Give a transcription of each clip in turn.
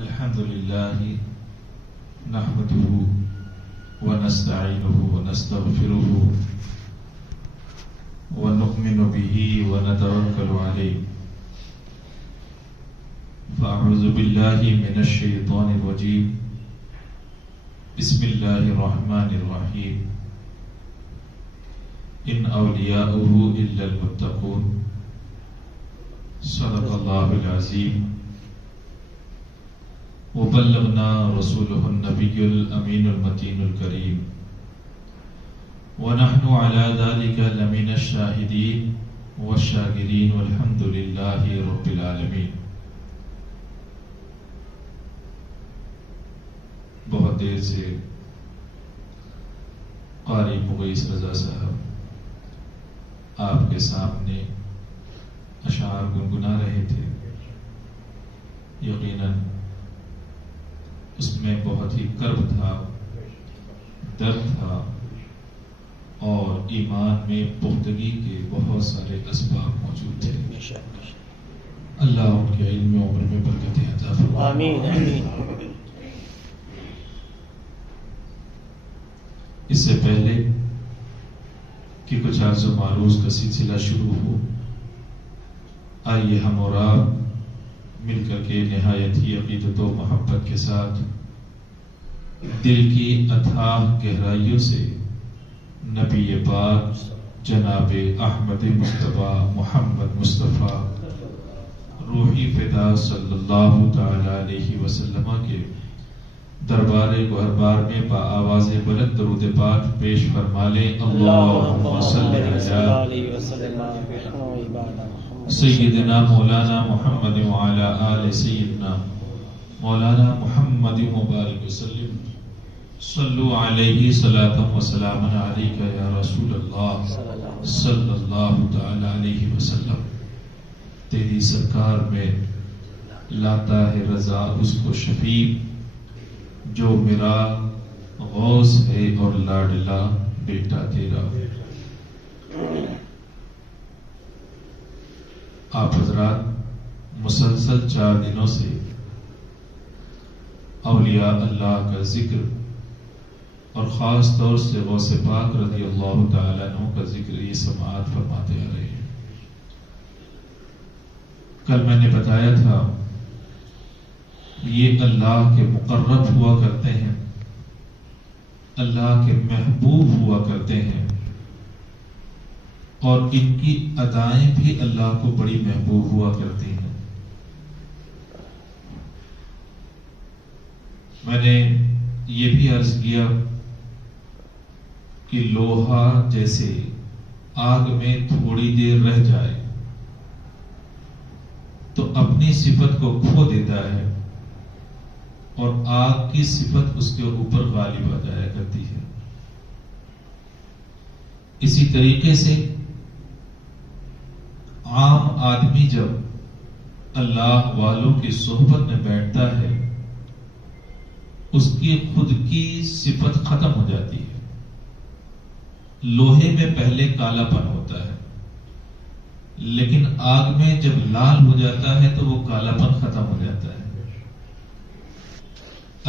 الحمد لله نحمده ونستعينه ونستغفره ونؤمن به ونتوكل عليه فأعوذ بالله من الشيطان الرجيم بسم الله الرحمن الرحيم إن أولياؤه إلا المتقون صدق الله العظيم وبلغنا رسوله النبي الأمين المتين الكريم ونحن على ذلك لمن الشاهدين والشاكرين والحمد لله رب العالمين. بہت دیر سے قاری مغیث رضا صاحب آپ کے سامنے اشعار گنگنا رہے تھے. یقیناً اس میں بہت ہی کرب تھا، درد تھا، اور ایمان میں پختگی کے بہت سارے اسباب موجود تھے. اللہ ان کے علم و عمر میں برکتیں عطا فرمائے. آمین آمین. اس سے پہلے کہ کچھ عرض و معروض کا سلسلہ شروع ہو، آئیے ہم اور آپ مل کر کے نہایت ہی عقیدت و محبت کے ساتھ دل کی اتھاہ گہرائیوں سے نبی پاک جناب احمد مصطفیٰ محمد مصطفیٰ روحی فدا صلی اللہ تعالی علیہ وسلم کے دربار گوہربار میں با آواز بلند درود پاک پیش فرما لیں. اللہم صلی علی سیدنا مولانا محمد وعلی آل سیدنا مولانا محمد مبارک وسلم. صلو علیہ صلاۃ و سلام علیک یا رسول اللہ صلی اللہ تعالی علیہ وسلم. تیری سرکار میں لاتا ہے رضا اس کو شفیع جو میرا غوث ہے اور لاڈلا بیٹا تیرا. آپ حضرات مسلسل 4 دنوں سے اولیاء اللہ کا ذکر اور خاص طور سے غوث پاک رضی اللہ تعالیٰ عنہ کا ذکر یہ سماعت فرماتے آ رہے ہیں. کل میں نے بتایا تھا یہ اللہ کے مقرب ہوا کرتے ہیں، اللہ کے محبوب ہوا کرتے ہیں، اور ان کی ادائیں بھی اللہ کو بڑی محبوب ہوا کرتی ہیں. میں نے یہ بھی عرض کیا کہ لوہا جیسے آگ میں تھوڑی دیر رہ جائے تو اپنی صفت کو کھو دیتا ہے اور آگ کی صفت اس کے اوپر غالب آ جایا کرتی ہے. اسی طریقے سے عام آدمی جب اللہ والوں کی صحبت میں بیٹھتا ہے اس کی خود کی صفت ختم ہو جاتی ہے. لوہے میں پہلے کالا پن ہوتا ہے، لیکن آگ میں جب لال ہو جاتا ہے تو وہ کالا پن ختم ہو جاتا ہے.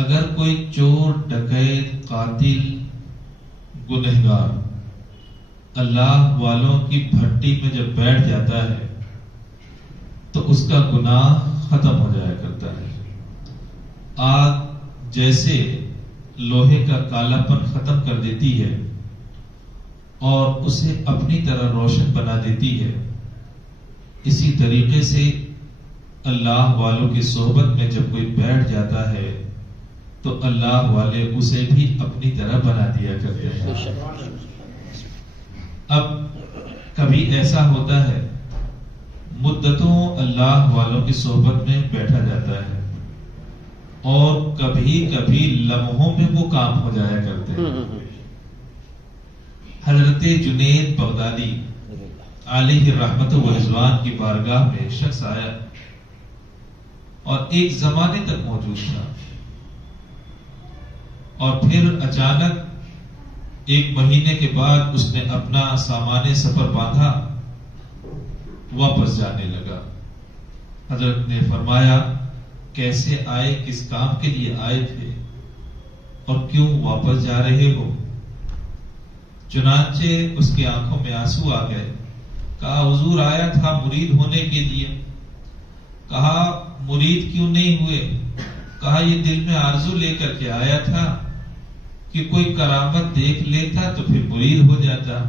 اگر کوئی چور، ڈکیت، قاتل، گنہگار اللہ والوں کی بھٹی میں جب بیٹھ جاتا ہے تو اس کا گناہ ختم ہو جایا کرتا ہے. آگ جیسے لوہے کا کالا پن ختم کر دیتی ہے اور اسے اپنی طرح روشن بنا دیتی ہے، اسی طریقے سے اللہ والوں کی صحبت میں جب کوئی بیٹھ جاتا ہے تو اللہ والے اسے بھی اپنی طرح بنا دیا کرتے ہیں. اب کبھی ایسا ہوتا ہے مدتوں اللہ والوں کی صحبت میں بیٹھا جاتا ہے اور کبھی کبھی لمحوں میں وہ کام ہو جایا کرتے ہیں. حضرت جنید بغدادی علیہ رحمت و رضوان کی بارگاہ میں ایک شخص آیا اور ایک زمانے تک موجود تھا، اور پھر اچانک 1 مہینے کے بعد اس نے اپنا سامان سفر باندھا، واپس جانے لگا. حضرت نے فرمایا کیسے آئے, کس کام کے لیے آئے تھے اور کیوں واپس جا رہے ہو؟ چنانچہ اس کی آنکھوں میں آنسو آ گئے. کہا حضور آیا تھا مرید ہونے کے لیے. کہا مرید کیوں نہیں ہوئے؟ کہا یہ دل میں آرزو لے کر کے آیا تھا کہ کوئی کرامت دیکھ لیتا تو پھر مرید ہو جاتا.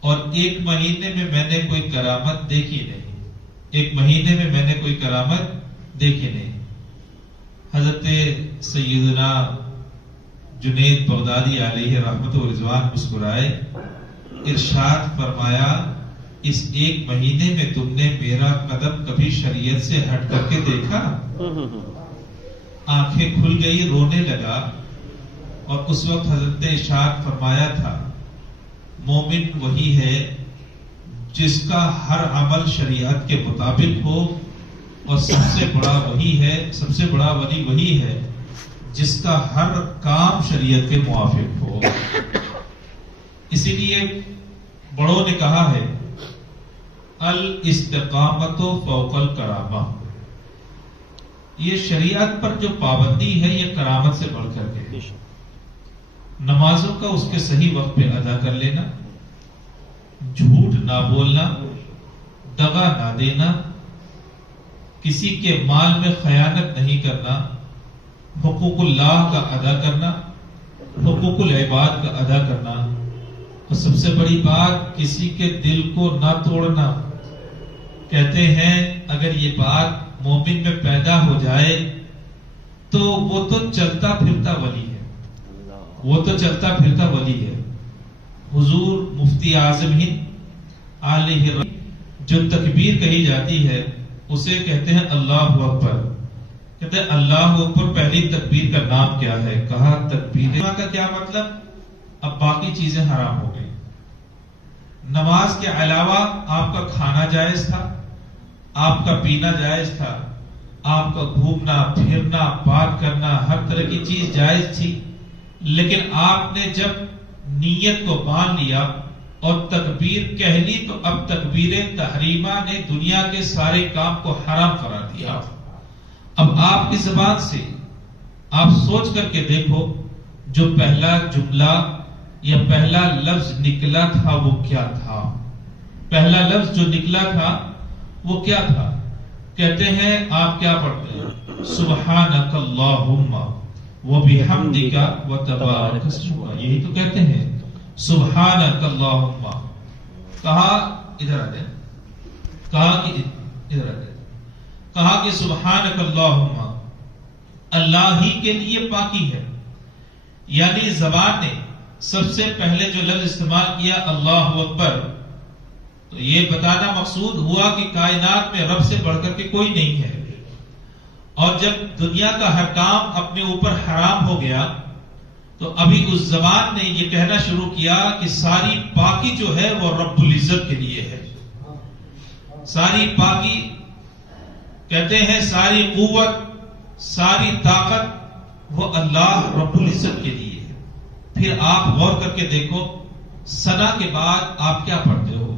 اور 1 مہینے میں میں نے کوئی کرامت دیکھی نہیں. 1 مہینے میں میں نے کوئی کرامت دیکھی نہیں. حضرت سیدنا جنید بغدادی علیہ رحمت و رضوان مسکرائے, ارشاد فرمایا اس 1 مہینے میں تم نے میرا قدم کبھی شریعت سے ہٹ کر کے دیکھا؟ آنکھیں کھل گئی, رونے لگا. اور اس وقت حضرت نے ارشاد فرمایا تھا مومن وہی ہے جس کا ہر عمل شریعت کے مطابق ہو, اور سب سے بڑا ولی وہی ہے جس کا ہر کام شریعت کے موافق ہو. اسی لیے بڑوں نے کہا ہے الاستقامت فوق الکرامہ, یہ شریعت پر جو پابندی ہے یہ کرامت سے بڑھ کر کے. نمازوں کا اس کے صحیح وقت پہ ادا کر لینا, جھوٹ نہ بولنا, دغا نہ دینا, کسی کے مال میں خیانت نہیں کرنا, حقوق اللہ کا ادا کرنا, حقوق العباد کا ادا کرنا, اور سب سے بڑی بات کسی کے دل کو نہ توڑنا. کہتے ہیں اگر یہ بات مومن میں پیدا ہو جائے تو وہ تو چلتا پھرتا ولی ہے, وہ تو چلتا پھرتا ولی ہے. حضور مفتی اعظم ہند علیہ جو تکبیر کہی جاتی ہے اسے کہتے ہیں اللہ اکبر. کہتے ہیں اللہ اکبر پہلی تکبیر کا نام کیا ہے؟ کہا تکبیر کا کیا مطلب؟ اب باقی چیزیں حرام ہو گئی. نماز کے علاوہ آپ کا کھانا جائز تھا, آپ کا پینا جائز تھا, آپ کا گھومنا پھرنا بات کرنا ہر طرح کی چیز جائز تھی. لیکن آپ نے جب نیت کو باندھ لیا اور تکبیر کہہ لی تو اب تکبیر تحریمہ نے دنیا کے سارے کام کو حرام قرار دیا. اب آپ کی زبان سے آپ سوچ کر کے دیکھو جو پہلا جملہ یا پہلا لفظ نکلا تھا وہ کیا تھا؟ پہلا لفظ جو نکلا تھا وہ کیا تھا؟ کہتے ہیں آپ کیا پڑھتے ہیں؟ سبحانک اللہم وبحمدک وتبارک اسمک. یہی تو کہتے ہیں سبحانک اللہم. کہا ادھر آ جائے, کہا کہ ادھر آ جائے, کہا کہ سبحانک اللہم اللہ ہی کے لیے پاکی ہے. یعنی زبان نے سب سے پہلے جو لفظ استعمال کیا اللہ اکبر, تو یہ بتانا مقصود ہوا کہ کائنات میں رب سے بڑھ کر کے کوئی نہیں ہے. اور جب دنیا کا ہر کام اپنے اوپر حرام ہو گیا تو ابھی اس زبان نے یہ کہنا شروع کیا کہ ساری پاکی جو ہے وہ رب العزت کے لیے ہے. ساری پاکی کہتے ہیں ساری قوت ساری طاقت وہ اللہ رب العزت کے لیے ہے. پھر آپ غور کر کے دیکھو ثنا کے بعد آپ کیا پڑھتے ہو؟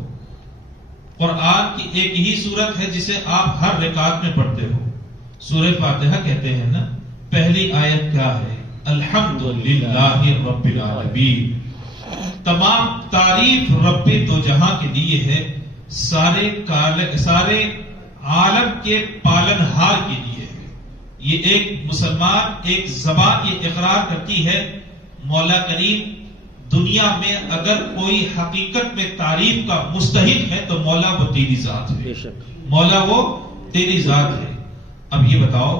قرآن کی ایک ہی سورت ہے جسے آپ ہر رکعت میں پڑھتے ہو, سورہ فاتحہ کہتے ہیں نا. پہلی آیت کیا ہے؟ الحمدللہ رب العالمین. تمام تعریف رب دو جہاں کے لیے ہے, سارے عالم کے پالنہار کے لیے ہے. یہ ایک مسلمان ایک زبان یہ اقرار کرتی ہے مولا کریم دنیا میں اگر کوئی حقیقت میں تعریف کا مستحق ہے تو مولا وہ تیری ذات ہے, مولا وہ تیری ذات ہے. اب یہ بتاؤ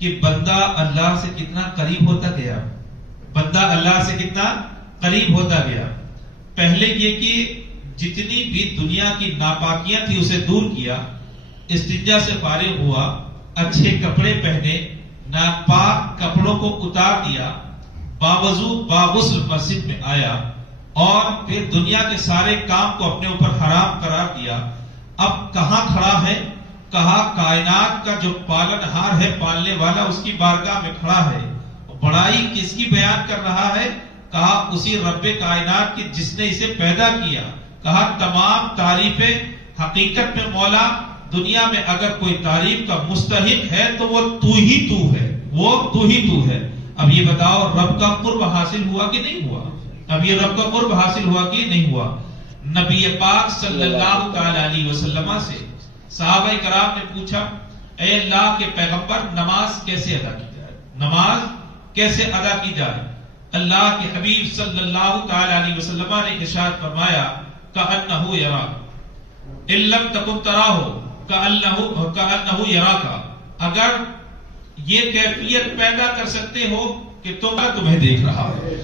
کہ بندہ اللہ سے کتنا قریب ہوتا گیا, بندہ اللہ سے کتنا قریب ہوتا گیا. پہلے یہ کہ جتنی بھی دنیا کی ناپاکیاں تھی اسے دور کیا, استنجا سے فارغ ہوا, اچھے کپڑے پہنے, ناپاک کپڑوں کو اتار دیا, باوضو باغسل مسجد میں آیا, اور پھر دنیا کے سارے کام کو اپنے اوپر حرام قرار دیا. اب کہاں کھڑا ہے؟ کہا کائنات کا جو پالنہار ہے پالنے والا اس کی بارگاہ میں کھڑا ہے. بڑائی کس کی بیان کر رہا ہے؟ کہا اسی رب کائنات کی جس نے اسے پیدا کیا. کہا تمام تعریفیں حقیقت میں مولا دنیا میں اگر کوئی تعریف کا مستحق ہے تو وہ تو ہی تو ہے، وہ تو ہی تو ہے۔ اب یہ بتاؤ رب کا قرب حاصل ہوا کہ نہیں ہوا؟ اب یہ رب کا قرب حاصل ہوا کہ نہیں ہوا؟ نبی پاک صلی اللہ تعالی علیہ وسلم سے صحابہ کرام نے پوچھا، اے اللہ کے پیغمبر نماز کیسے ادا کی جائے؟ نماز کیسے ادا کی جائے؟ اللہ کے حبیب صلی اللہ تعالی علیہ وسلم نے ارشاد فرمایا کأنہ یراک ان لم تکن تراہ کأنہ یراک، اگر یہ کیفیت پیدا کر سکتے ہو کہ تمہیں دیکھ رہا ہے۔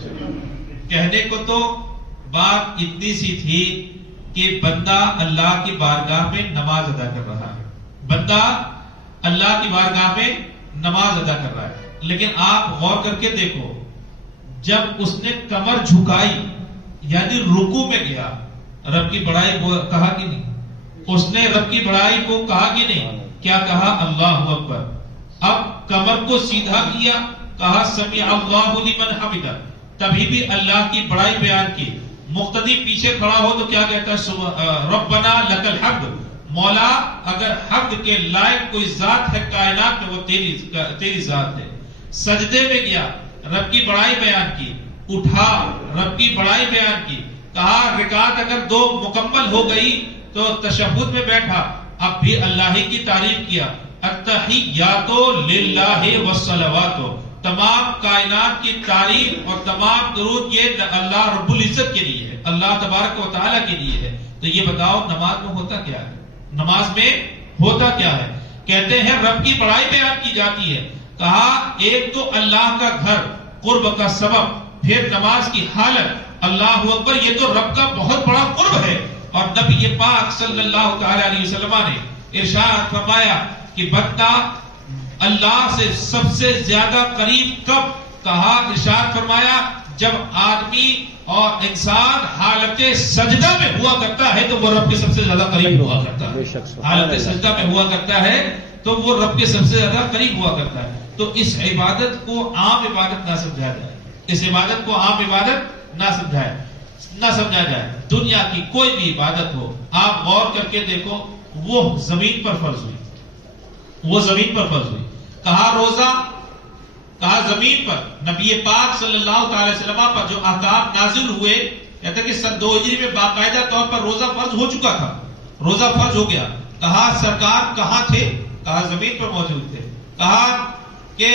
کہنے کو تو بات اتنی سی تھی کہ بندہ اللہ کی بارگاہ میں نماز ادا کر رہا ہے، بندہ اللہ کی بارگاہ میں نماز ادا کر رہا ہے، لیکن آپ غور کر کے دیکھو جب اس نے کمر جھکائی یعنی رکوع میں گیا، رب کی بڑائی کہا کہ نہیں؟ اس نے رب کی بڑائی کو کہا کہ نہیں؟ کیا کہا؟ اللہ اکبر۔ اب کمر کو سیدھا کیا، کہا سمیع اللہ لمن حمدہ، تبھی بھی اللہ کی بڑائی بیان کی۔ مقتدی پیچھے کھڑا ہو تو کیا کہتا ہے؟ ربنا لک الحمد، مولا اگر حمد کے لائق کوئی ذات ہے کائنات میں وہ تیری ذات ہے۔ سجدے میں گیا، رب کی بڑائی بیان کی، اٹھا رب کی بڑائی بیان کی، کہا رکعت اگر 2 مکمل ہو گئی تو تشہد میں بیٹھا، اب بھی اللہ ہی کی تعریف کیا۔ التحیات للہ والصلوات، تمام کائنات کی تعریف اور تمام درود یہ اللہ رب العزت کے لیے ہے، اللہ تبارک و تعالی کے لیے ہے۔ تو یہ بتاؤ نماز میں ہوتا کیا ہے؟ نماز میں ہوتا کیا ہے؟ کہتے ہیں رب کی بڑائی بیان کی جاتی ہے۔ کہا ایک تو اللہ کا گھر قرب کا سبب، پھر نماز کی حالت، اللہ اکبر، یہ تو رب کا بہت بڑا قرب ہے۔ اور نبی پاک صلی اللہ تعالی علیہ وسلم نے ارشاد فرمایا کہ بندہ اللہ سے سب سے زیادہ قریب کب؟ کہا ارشاد فرمایا جب آدمی اور انسان حالت سجدہ میں ہوا کرتا ہے تو وہ رب کے سب سے زیادہ قریب ہوا کرتا ہے۔ حالت سجدہ میں ہوا کرتا ہے تو وہ رب کے سب سے زیادہ قریب ہوا کرتا ہے۔ تو اس عبادت کو عام عبادت نہ سمجھا جائے، اس عبادت کو عام عبادت نہ سمجھا جائے۔ دنیا کی کوئی بھی عبادت ہو، آپ غور کر کے دیکھو، وہ زمین پر فرض ہوئی، وہ زمین پر فرض ہوئی۔ کہا روزہ، کہا زمین پر۔ نبی پاک صلی اللہ تعالی وسلم پر جو احکام نازل ہوئے، کہتے کہ سن 2 ہجری میں باقاعدہ طور پر روزہ فرض ہو چکا تھا، روزہ فرض ہو گیا۔ کہا سرکار کہاں تھے؟ کہا زمین پر موجود تھے۔ کہا کہ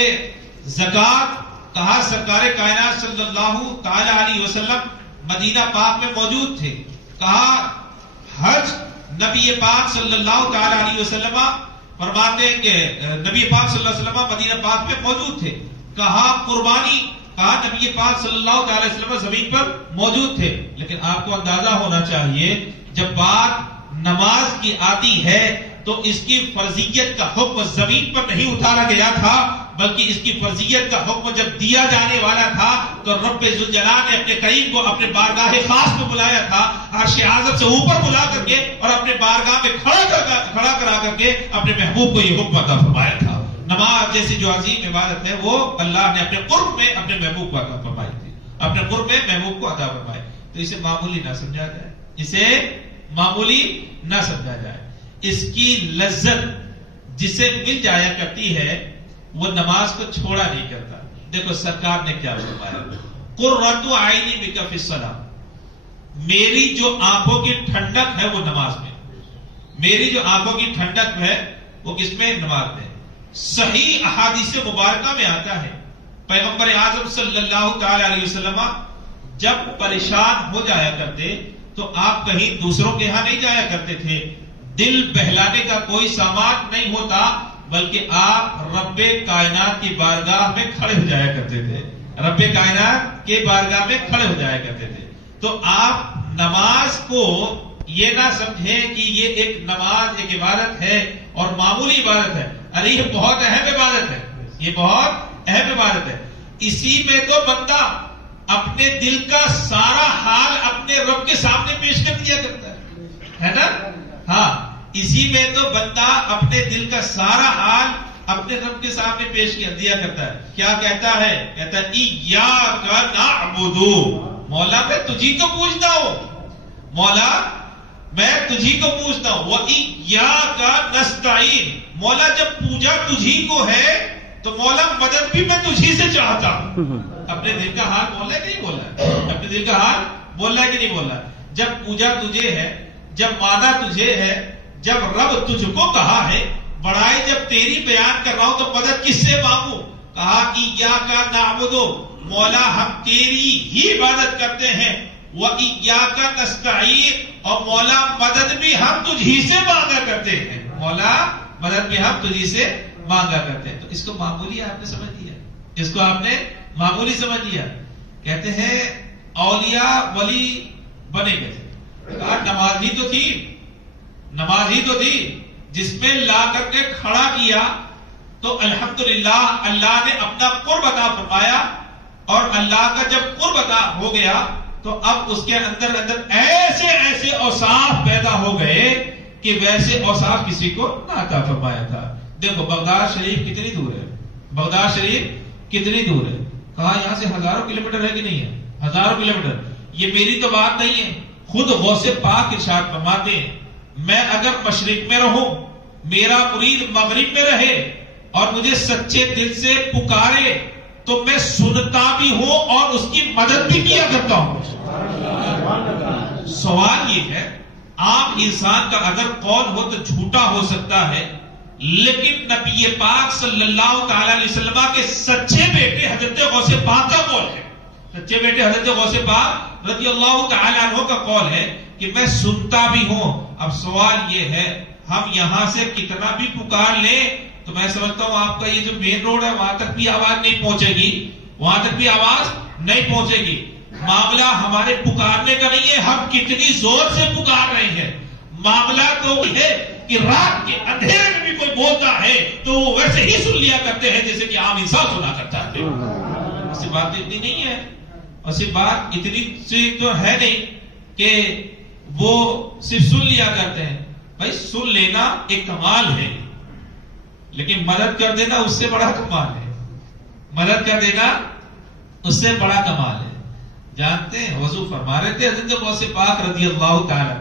زکات، کہا سرکار کائنات صلی اللہ تعالی علیہ وسلم مدینہ پاک میں موجود تھے۔ کہا حج، نبی پاک صلی اللہ تعالی علیہ وسلم فرماتے ہیں کہ نبی پاک صلی اللہ علیہ وسلم مدینہ پاک میں موجود تھے۔ کہا قربانی، کہا نبی پاک صلی اللہ تعالی وسلم زمین پر موجود تھے۔ لیکن آپ کو اندازہ ہونا چاہیے جب بات نماز کی آتی ہے تو اس کی فرضیت کا حکم زمین پر نہیں اتارا گیا تھا، بلکہ اس کی فرضیت کا حکم جب دیا جانے والا تھا تو رب ذوالجلال نے اپنے کریم کو اپنے بارگاہ خاص میں بلایا تھا، عرش اعظم سے اوپر بلا کر کے اور اپنے بارگاہ میں کھڑا کرا کر کے اپنے محبوب کو یہ حکم عطا فرمایا تھا۔ نماز جیسی جو عظیم عبادت ہے وہ اللہ نے اپنے قرب میں اپنے محبوب کو عطا فرمائی تھی، اپنے قرب میں محبوب کو عطا فرمائی۔ تو اسے معمولی نہ سمجھا جائے، اسے معمولی نہ سمجھا جائے۔ اس کی لذت جسے مل جایا کرتی ہے وہ نماز کو چھوڑا نہیں کرتا۔ دیکھو سرکار نے کیا فرمایا، قرۃ عینی بک فی الصلاۃ، میری جو آنکھوں کی ٹھنڈک ہے وہ نماز میں، میری جو آنکھوں کی ٹھنڈک ہے وہ کس میں؟ نماز میں۔ صحیح احادیث مبارکہ میں آتا ہے پیغمبر اعظم صلی اللہ تعالی علیہ وسلم جب پریشان ہو جایا کرتے تو آپ کہیں دوسروں کے ہاں نہیں جایا کرتے تھے، دل بہلانے کا کوئی سامان نہیں ہوتا، بلکہ آپ رب کائنات کی بارگاہ میں کھڑے ہو جایا کرتے تھے، رب کائنات کے بارگاہ میں کھڑے ہو جایا کرتے تھے۔ تو آپ نماز کو یہ نہ سمجھیں کہ یہ ایک نماز ایک عبادت ہے اور معمولی عبادت ہے، ارے یہ بہت اہم عبادت ہے، یہ بہت اہم عبادت ہے۔ اسی میں تو بندہ اپنے دل کا سارا حال اپنے رب کے سامنے پیش کر دیا کرتا ہے نا؟ ہاں، اسی میں تو بندہ اپنے دل کا سارا حال اپنے رب کے سامنے پیش کر دیا کرتا ہے۔ کیا کہتا ہے؟ کہتا ہے ایاک نعبد، مولا میں تجھی تو پوچھتا ہوں، مولا میں تجھی کو پوچھتا ہوں. وَإِيَّاكَ نَسْتَعِينُ. مولا جب پوجا تجھی کو ہے تو مولا مدد بھی میں تجھی سے چاہتا ہوں. اپنے دل کا حال بولا ہے کہ نہیں بولا؟ اپنے دل کا حال بولا ہے کہ نہیں بولا؟ جب پوجا تجھے ہے، جب مانا تجھے ہے، جب رب تجھ کو کہا ہے، بڑائی جب تیری بیان کر رہا ہوں تو مدد کس سے مانگوں؟ کہا إِيَّاكَ نَعْبُدُ. مولا ہم تیری ہی عبادت کرتے ہیں. وَإِيَّاكَ نَسْتَعِينُ. اور مولا مدد بھی ہم تجھی سے مانگا کرتے ہیں. مولا مدد بھی ہم تجھی سے مانگا کرتے ہیں. تو اس کو معمولی آپ نے سمجھ لیا، اس کو آپ نے معمولی سمجھ لیا. کہتے ہیں اولیاء ولی بنے گئے. کہا نماز ہی تو تھی، نماز ہی تو تھی جس میں لا کر کے کھڑا کیا تو الحمدللہ اللہ نے اپنا قرب عطا فرمایا. اور اللہ کا جب قرب عطا ہو گیا تو اب اس کے اندر ایسے ایسے اوصاف پیدا ہو گئے کہ ویسے اوصاف کسی کو نہ عطا فرمایا تھا. دیکھو بغداد شریف کتنی دور ہے، بغداد شریف کتنی دور ہے. کہا یہاں سے ہزاروں کلومیٹر ہے کہ نہیں ہے؟ ہزاروں کلومیٹر. یہ میری تو بات نہیں ہے، خود غوث پاک ارشاد فرماتے ہیں میں اگر مشرق میں رہوں، میرا مرید مغرب میں رہے اور مجھے سچے دل سے پکارے تو میں سنتا بھی ہوں اور اس کی مدد بھی کیا کرتا ہوں. سوال یہ ہے عام انسان کا اگر قول ہو تو جھوٹا ہو سکتا ہے، لیکن نبی پاک صلی اللہ تعالی علیہ وسلم کے سچے بیٹے حضرت غوث پاک کا قول ہے، سچے بیٹے حضرت غوث پاک رضی اللہ تعالی عنہ کا قول ہے کہ میں سنتا بھی ہوں. اب سوال یہ ہے ہم یہاں سے کتنا بھی پکار لیں تو میں سمجھتا ہوں آپ کا یہ جو مین روڈ ہے وہاں تک بھی آواز نہیں پہنچے گی، وہاں تک بھی آواز نہیں پہنچے گی. معاملہ ہمارے پکارنے کا نہیں ہے ہم کتنی زور سے پکار رہے ہیں. معاملہ تو ہے کہ رات کے اندھیرے میں بھی کوئی بولتا ہے تو وہ ویسے ہی سن لیا کرتے ہیں جیسے کہ عام انسان سنا کرتا ہے. اس سے بات اتنی نہیں ہے، اور صرف بات اتنی سی تو ہے نہیں کہ وہ صرف سن لیا کرتے ہیں. بھائی سن لینا ایک کمال ہے، لیکن مدد کر دینا اس سے بڑا کمال ہے. مدد کر دینا اس سے بڑا کمال ہے. جانتے ہیں وضو فرما رہے تھے حضرت غوث پاک رضی اللہ تعالی،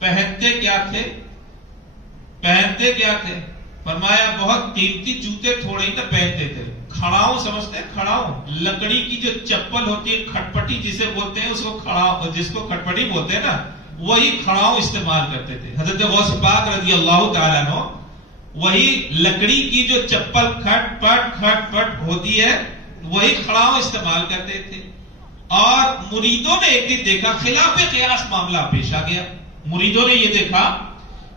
پہنتے کیا تھے؟ پہنتے کیا تھے؟ فرمایا بہت قیمتی جوتے تھوڑے ہی نہ پہنتے تھے. کھڑاؤں سمجھتے ہیں؟ کھڑاؤں لکڑی کی جو چپل ہوتی ہے کھٹپٹی جسے بولتے ہیں، اس کو کھڑاؤں جس کو کھٹپٹی بولتے ہیں نا، وہی کھڑاؤں استعمال کرتے تھے. حضرت غوث پاک رضی اللہ تعالیٰ عنہ وہی لکڑی کی جو چپل کھٹ پٹ ہوتی ہے وہی کھڑاؤں استعمال کرتے تھے. اور مریدوں نے ایک دن دیکھا خلاف قیاس معاملہ پیش آ گیا. مریدوں نے یہ دیکھا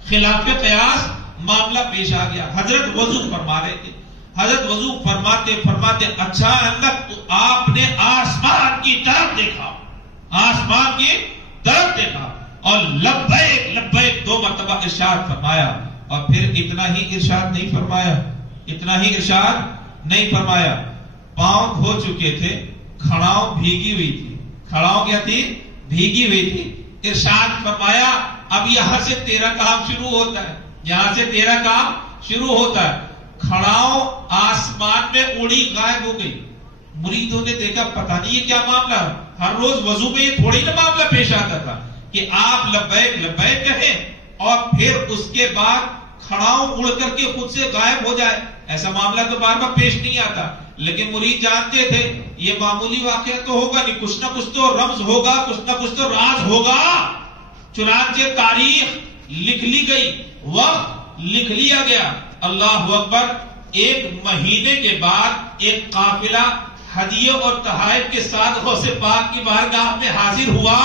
خلاف قیاس معاملہ پیش آ گیا. حضرت وضو فرما رہے تھے. حضرت وضو فرماتے فرماتے اچھا اللہ آپ نے آسمان کی طرف دیکھا، آسمان کی طرف دیکھا اور لبیک لبیک 2 مرتبہ ارشاد فرمایا. اور پھر اتنا ہی ارشاد نہیں فرمایا، اتنا ہی ارشاد نہیں فرمایا. پاؤں دھو چکے تھے، کھڑاؤں بھیگی ہوئی تھی. کھڑاؤں کیا تھی؟ بھیگی ہوئی تھی. ارشاد فرمایا اب یہاں سے تیرا کام شروع ہوتا ہے، یہاں سے تیرا کام شروع ہوتا ہے. کھڑاؤں آسمان میں اڑی غائب ہو گئی. مریدوں نے دیکھا پتہ نہیں یہ کیا معاملہ. ہر روز وضو میں یہ تھوڑی نہ معاملہ پیش آتا تھا کہ آپ لبیک لبیک کہیں اور پھر اس کے بعد کھڑاؤں اڑ کر کے خود سے غائب ہو جائے. ایسا معاملہ تو بار بار پیش نہیں آتا. لیکن مرید جانتے تھے یہ معمولی واقعہ تو ہوگا نہیں، کچھ نہ کچھ تو رمز ہوگا، کچھ نہ کچھ تو راز ہوگا. چنانچہ تاریخ لکھ لی گئی، وقت لکھ لیا گیا. اللہ اکبر. 1 مہینے کے بعد ایک قافلہ ہدیے اور تحائف کے ساتھ غوث پاک کی بارگاہ میں حاضر ہوا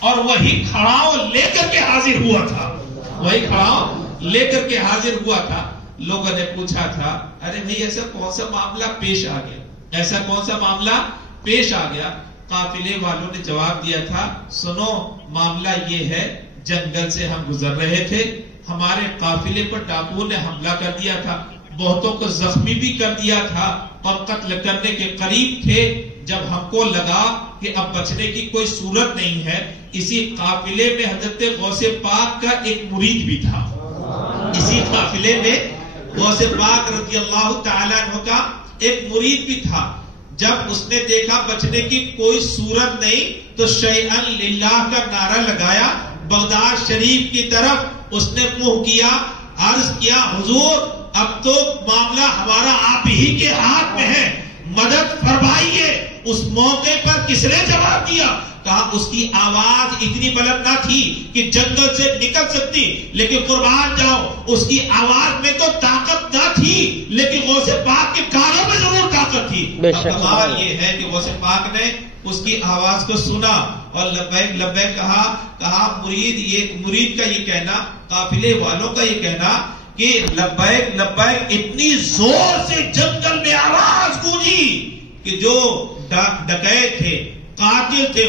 اور وہی کھڑاؤں لے کر کے حاضر ہوا تھا. وہی کھڑاؤں لے کر کے حاضر ہوا تھا. لوگوں نے پوچھا تھا ارے بھئی ایسا کون سا معاملہ پیش آ گیا، ایسا کون سا معاملہ پیش آ گیا؟ قافلے والوں نے جواب دیا تھا سنو معاملہ یہ ہے، جنگل سے ہم گزر رہے تھے، ہمارے قافلے پر ڈاکوؤں نے حملہ کر دیا تھا، بہتوں کو زخمی بھی کر دیا تھا اور قتل کرنے کے قریب تھے. جب ہم کو لگا کہ اب بچنے کی کوئی صورت نہیں ہے، اسی قافلے میں حضرت غوث پاک کا ایک مرید بھی تھا. اسی قافلے میں غوث پاک رضی اللہ تعالیٰ عنہ کا ایک مرید بھی تھا. جب اس نے دیکھا بچنے کی کوئی صورت نہیں تو شیئن للہ کا نعرہ لگایا، بغداد شریف کی طرف اس نے منہ کیا، عرض کیا حضور اب تو معاملہ ہمارا آپ ہی کے ہاتھ میں ہے، مدد فرمائیے۔ اس موقع پر کس نے جواب دیا؟ کہا اس کی آواز اتنی بلند نہ تھی کہ جنگل سے نکل سکتی، لیکن قربان جاؤ اس کی آواز میں تو طاقت نہ تھی، لیکن غوث پاک کے کانوں میں ضرور طاقت تھی۔ اب کمال یہ ہے کہ غوث پاک نے اس کی آواز کو سنا اور لبیک لبیک کہا مرید کا یہ کہنا، قافلے والوں کا یہ کہنا کہ لبیک لبیک اتنی زور سے جنگل میں آواز گونجی کہ جو ڈکیت تھے، قاتل تھے،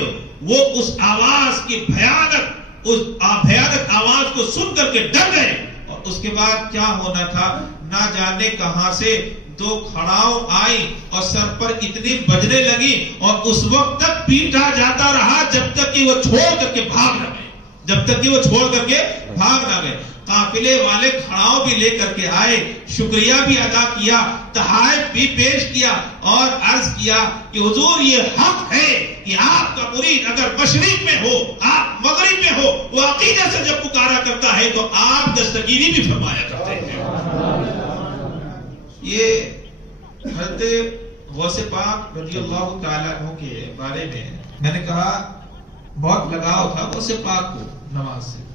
وہ اس آواز کی بھیانک آواز کو سن کر کے ڈر گئے۔ اور اس کے بعد کیا ہونا تھا نہ جانے کہاں سے دو کھڑاؤں آئی اور سر پر اتنی بجنے لگی، اور اس وقت تک پیٹا جاتا رہا جب تک کہ وہ چھوڑ کر کے بھاگ نہ گئے۔ قافلے والے کھڑاؤں بھی لے کر کے آئے، شکریہ بھی ادا کیا، تحائف بھی پیش کیا اور عرض کیا کہ حضور یہ حق ہے کہ آپ کا مرید اگر مشرق میں ہو، آپ مغرب میں ہو، وہ عقیدے سے جب پکارا کرتا ہے تو آپ دستگیری بھی فرمایا کرتے ہیں۔ یہ حضرت غوث پاک رضی اللہ تعالیٰ عنہ کے بارے میں نے کہا بہت لگاؤ تھا غوث پاک کو، نماز سے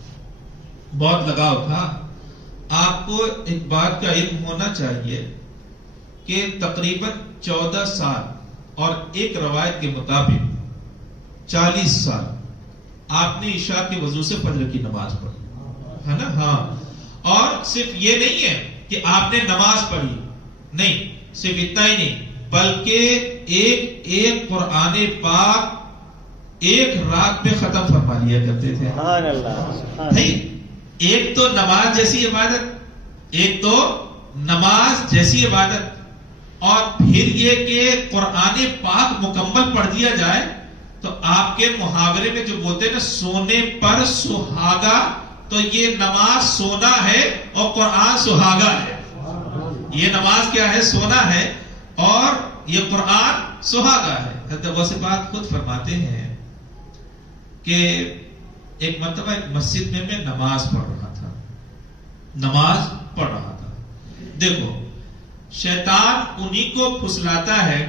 بہت لگاؤ تھا۔ آپ کو ایک بات کا علم ہونا چاہیے کہ تقریباً 14 سال اور ایک روایت کے مطابق 40 سال آپ نے عشاء کے وضو سے فجر کی نماز پڑھی ہے نا؟ ہاں، اور صرف یہ نہیں ہے کہ آپ نے نماز پڑھی، نہیں، صرف اتنا ہی نہیں، بلکہ ایک قرآن پاک ایک رات میں ختم فرما لیا کرتے تھے۔ سبحان اللہ۔ ایک تو نماز جیسی عبادت اور پھر یہ کہ قرآن پاک مکمل پڑھ دیا جائے تو آپ کے محاورے میں جو بولتے ہیں نا سونے پر سہاگا، تو یہ نماز سونا ہے اور قرآن سہاگا ہے۔ یہ نماز کیا ہے؟ سونا ہے اور یہ قرآن سہاگا ہے۔ حضرت غوث پاک خود فرماتے ہیں کہ ایک مرتبہ ایک مسجد میں نماز پڑھ رہا تھا۔ دیکھو شیطان انہی کو پھسلاتا ہے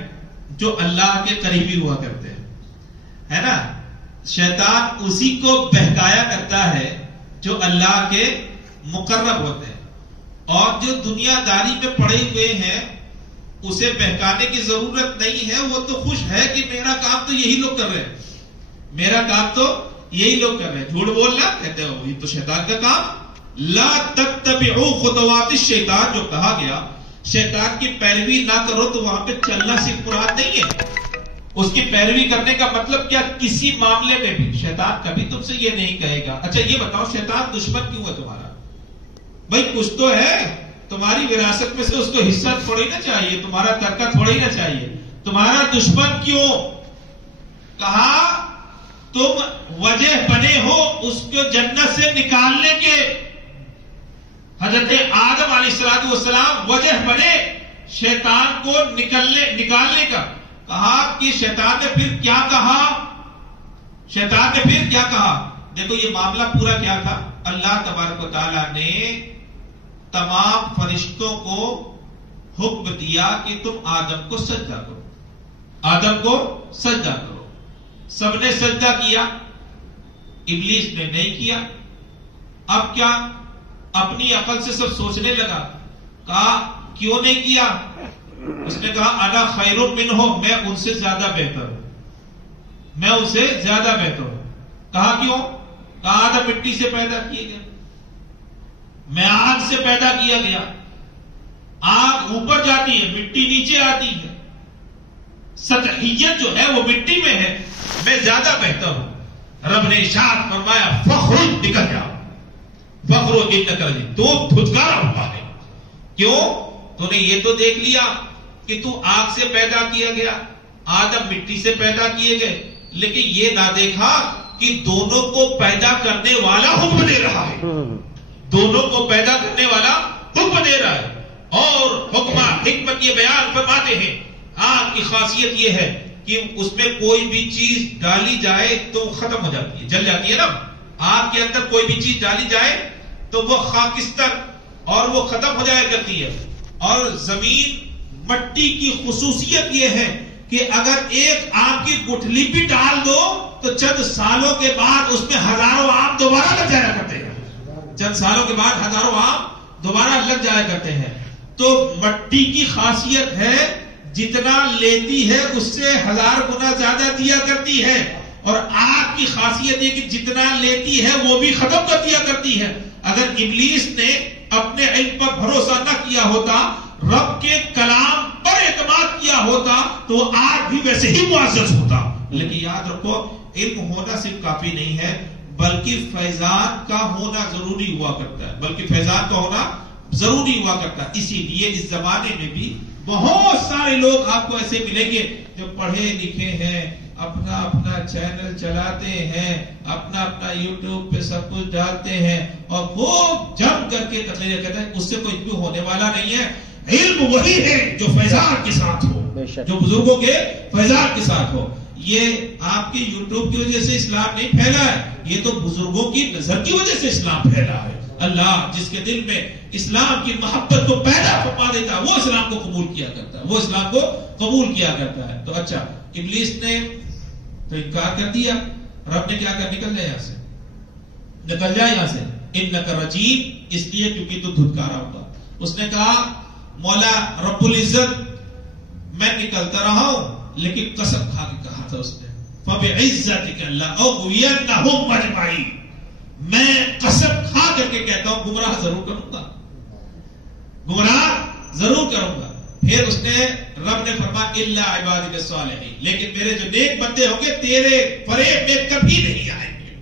جو اللہ کے قریبی ہوا کرتے ہیں، ہے نا؟ شیطان اسی کو بہکایا کرتا ہے جو اللہ کے مقرب ہوتے ہیں، اور جو دنیا داری میں پڑے ہوئے ہیں اسے بہکانے کی ضرورت نہیں ہے، وہ تو خوش ہے کہ میرا کام تو یہی لوگ کر رہے ہیں، جھوٹ بولنا کہتے ہیں یہ تو شیطان کا کام۔ لا تتبعوا خطوات الشیطان، جو کہا گیا شیطان کی پیروی نہ کرو، تو وہاں پہ چلنا صرف مراد نہیں ہے، اس کی پیروی کرنے کا مطلب کیا؟ کسی معاملے میں بھی شیطان کبھی تم سے یہ نہیں کہے گا اچھا یہ بتاؤ شیطان دشمن کیوں ہے تمہارا؟ بھائی کچھ تو ہے، تمہاری وراثت میں سے اس کو حصہ تھوڑی نہ چاہیے، تمہارا ترکہ تھوڑی نہ چاہیے، تمہارا دشمن کیوں؟ کہا تم وجہ بنے ہو اس کو جنت سے نکالنے کے۔ حضرت آدم علیہ السلام وجہ بنے شیطان کو نکالنے کا۔ کہا کہ شیطان نے پھر کیا کہا؟ دیکھو یہ معاملہ پورا کیا تھا؟ اللہ تبارک و تعالیٰ نے تمام فرشتوں کو حکم دیا کہ تم آدم کو سجدہ کرو، سب نے سجدہ کیا، ابلیس نے نہیں کیا۔ اب کیا؟ اپنی عقل سے سب سوچنے لگا، کہا کیوں نہیں کیا؟ اس نے کہا انا خیر منہ، میں ان سے زیادہ بہتر ہوں، کہا کیوں؟ کہا آدم مٹی سے پیدا کیے گئے، میں آگ سے پیدا کیا گیا، آگ اوپر جاتی ہے مٹی نیچے آتی ہے، سطحیت جو ہے وہ مٹی میں ہے، میں زیادہ بہتر ہوں۔ رب نے ارشاد فرمایا فخر نکل جاؤ، فخر تو دھتکارا ہوا ہے۔ کیوں؟ تو نے یہ تو دیکھ لیا کہ تو آگ سے پیدا کیا گیا، آدم مٹی سے پیدا کیے گئے، لیکن یہ نہ دیکھا کہ دونوں کو پیدا کرنے والا حکم دے رہا ہے، اور حکمت یہ بیان فرماتے ہیں آگ کی خاصیت یہ ہے کہ اس میں کوئی بھی چیز ڈالی جائے تو ختم ہو جاتی ہے، جل جاتی ہے نا۔ آگ کے اندر کوئی بھی چیز ڈالی جائے تو وہ خاکستر اور وہ ختم ہو جایا کرتی ہے. اور زمین مٹی کی خصوصیت یہ ہے کہ اگر ایک آم کی گٹھلی بھی ڈال دو تو چند سالوں کے بعد اس میں ہزاروں آم دوبارہ لگ جایا کرتے ہیں. چند سالوں کے بعد ہزاروں آم دوبارہ لگ جایا کرتے ہیں. تو مٹی کی خاصیت ہے جتنا لیتی ہے اس سے 1000 گنا زیادہ دیا کرتی ہے. اور آگ کی خاصیت یہ کہ جتنا لیتی ہے وہ بھی ختم کر دیا کرتی ہے. اگر ابلیس نے اپنے علم پر بھروسہ نہ کیا ہوتا, رب کے کلام پر اعتماد کیا ہوتا, تو آج بھی ویسے ہی معزز ہوتا. لیکن یاد رکھو, علم ہونا صرف کافی نہیں ہے, بلکہ فیضان کا ہونا ضروری ہوا کرتا ہے. بلکہ فیضان کا ہونا ضروری ہوا کرتا ہے. اسی لیے اس زمانے میں بھی بہت سارے لوگ آپ کو ایسے ملیں گے جو پڑھے لکھے ہیں, اپنا اپنا چینل چلاتے ہیں, اپنا اپنا یوٹیوب پہ سب کچھ ڈالتے ہیں, اور خوب جم کر کے تقریر کرتے ہیں. اس سے کوئی بھی ہونے والا نہیں ہے. علم وہی ہے جو فیضان کے ساتھ ہو, جو بزرگوں کے فیضان کے ساتھ ہو. یہ آپ کے یوٹیوب کی وجہ سے اسلام نہیں پھیلا ہے, یہ تو بزرگوں کی نظر کی وجہ سے اسلام پھیلا ہے. اللہ جس کے دل میں اسلام کی محبت کو پیدا فرما دیتا ہے وہ اسلام کو قبول کیا کرتا ہے, وہ اسلام کو قبول کیا کرتا ہے. تو اچھا, ابلیس نے تو انکار کر دیا. رب نے کیا کہا, نکل جائے یہاں سے, نکل جائے یہاں سے. انک رجیم, اس لیے کیونکہ تو دھتکارا ہوگا. اس نے کہا مولا رب العزت میں نکلتا رہا ہوں, لیکن قسم کھا کے کہا تھا اس نے, فبعزتک لأغوینہم اجمعین, میں قسم کھا کر کے کہتا ہوں گمراہ ضرور کروں گا, گمراہ ضرور کروں گا. پھر اس نے رب نے فرمایا الا عبادک الصالحین, لیکن میرے جو نیک بندے ہوں گے تیرے فریب میں کبھی نہیں آئیں گے,